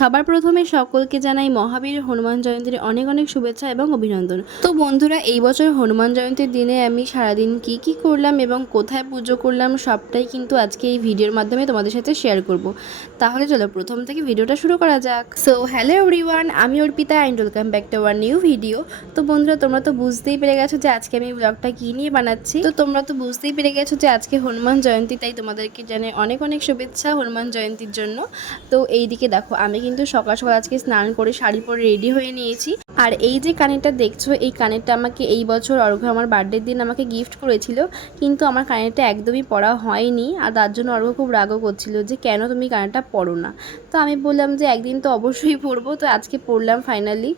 সবার প্রথমে সকলকে জানাই মহাবীর হনুমান জয়ন্তীর অনেক অনেক শুভেচ্ছা এবং অভিনন্দন। তো বন্ধুরা, এই বছর হনুমান জয়ন্তীর দিনে আমি সারাদিন কি করলাম এবং কোথায় পুজো করলাম সবটাই কিন্তু আজকে এই ভিডিওর মাধ্যমে তোমাদের সাথে শেয়ার করব। তাহলে চলো প্রথম থেকে ভিডিওটা শুরু করা যাক। সো হ্যালো এভরিওয়ান, আমি Arpita and welcome back to our new video. তো বন্ধুরা, তোমরা তো বুঝতেই পেরে গেছো যে আজকে আমি ব্লগটা কী নিয়ে বানাচ্ছি। তো তোমরা তো বুঝতেই পেরে গেছো যে আজকে হনুমান জয়ন্তী, তাই তোমাদেরকে জানাই অনেক অনেক শুভেচ্ছা হনুমান জয়ন্তীর জন্য। তো এইদিকে দেখো, আমি কিন্তু সকাল সকাল আজকে স্নান করে শাড়ি পরে রেডি হয়ে নিয়েছি। আর এই যে কানেরটা দেখছো, এই কানেরটা আমাকে এই বছর অর্ঘ্য আমার বার্থডের দিন আমাকে গিফট করেছিল, কিন্তু আমার কানেরটা একদমই পরা হয়নি। আর তার জন্য অর্ঘ্য খুব রাগও করছিল যে কেন তুমি কানেরটা পরো না। তো আমি বললাম যে একদিন তো অবশ্যই পরবো, তো আজকে পরলাম ফাইনালি।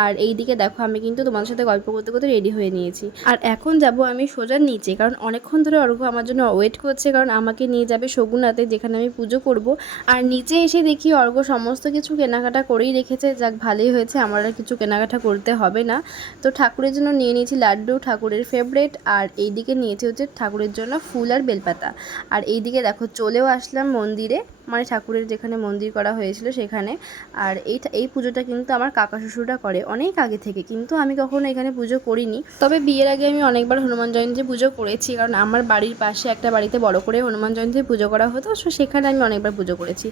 আর এইদিকে দেখো, আমি কিন্তু তোমার সাথে গল্প করতে করতে রেডি হয়ে নিয়েছি। আর এখন যাব আমি সোজা নিচে, কারণ অনেকক্ষণ ধরে অর্ঘ্য আমার জন্য ওয়েট করছে, কারণ আমাকে নিয়ে যাবে শগুনাতে, যেখানে আমি পুজো করব। আর নিচে এসে দেখি অর্ঘ্য সমস্ত কিছু কেনাকাটা করেই রেখেছে। যাক, ভালোই হয়েছে, আমার আর কিছু কেনাকাটা করতে হবে না। তো ঠাকুরের জন্য নিয়ে নিয়েছি লাড্ডু, ঠাকুরের ফেভারেট। আর এইদিকে নিয়েছি হচ্ছে ঠাকুরের জন্য ফুল আর বেলপাতা। আর এইদিকে দেখো চলেও আসলাম মন্দিরে, মানে ঠাকুরের যেখানে মন্দির করা হয়েছিল সেখানে। আর এই পুজোটা কিন্তু আমার কাকা শ্বশুররা করে অনেক আগে থেকে, কিন্তু আমি কখনো এখানে পুজো করিনি। তবে বিয়ের আগে আমি অনেকবার হনুমান জয়ন্তী পুজো করেছি, কারণ আমার বাড়ির পাশে একটা বাড়িতে বড় করে হনুমান জয়ন্তী পুজো করা হতো, সো সেখানে আমি অনেকবার পুজো করেছি।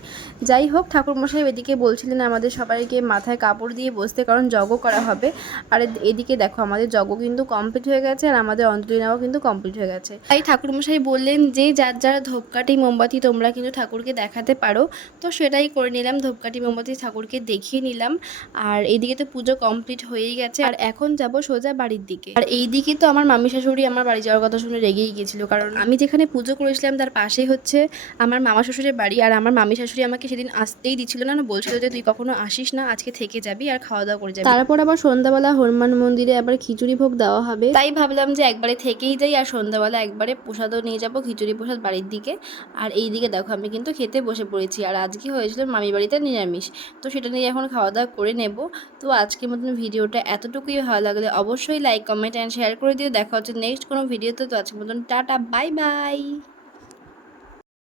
যাই হোক, ঠাকুরমশাই এদিকে বলছিলেন আমাদের সবাইকে মাথায় কাপড় দিয়ে বসতে, কারণ যজ্ঞ করা হবে। আর এদিকে দেখো, আমাদের যজ্ঞ কিন্তু কমপ্লিট হয়ে গেছে, আর আমাদের অঞ্জলি নেওয়া কিন্তু কমপ্লিট হয়ে গেছে। তাই ঠাকুরমশাই বললেন যে যার যারা ধূপকাঠি মোমবাতি তোমরা কিন্তু ঠাকুরকে দেখাতে পারো। তো সেটাই করে নিলাম, ধূপকাঠি মোমবাতি ঠাকুরকে দেখিয়ে নিলাম। আর এইদিকে তো পুজো কমপ্লিট হয়েই গেছে, আর এখন যাব সোজা বাড়ির দিকে। আর এইদিকে তো আমার মামি শাশুড়ি আমার বাড়ি যাওয়ার কথা শুনে রেগেই গেছিলো, কারণ আমি যেখানে পুজো করেছিলাম তার পাশেই হচ্ছে আমার মামা শ্বশুরের বাড়ি। আর আমার মামি শাশুড়ি আমাকে সেদিন আসতেই দিচ্ছিল না, বলছিল যে তুই কখনো আসিস না, আজকে থেকে যাবি আর খাওয়া দাওয়া করে যাবি। তারপর আবার সন্ধ্যাবেলা হনুমান মন্দিরে আবার খিচুড়ি ভোগ দেওয়া হবে, তাই ভাবলাম যে একবারে থেকেই যাই, আর সন্ধ্যাবেলা একবারে প্রসাদও নিয়ে যাবো, খিচুড়ি প্রসাদ বাড়ির দিকে। আর এইদিকে দেখো, আমি কিন্তু খেতে বসে পড়েছি। আর আজকে হয়েছিল মামি বাড়িতে নিরামিষ, তো সেটা নিয়ে এখন খাওয়া দাওয়া করে নেব। তো আজকের মতন ভিডিওটা এতটুকুই। ভালো লাগলে অবশ্যই লাইক কমেন্ট অ্যান্ড শেয়ার করে দিও। দেখা হচ্ছে নেক্সট কোনো ভিডিওতে। তো আজকের মতন টাটা, বাই বাই।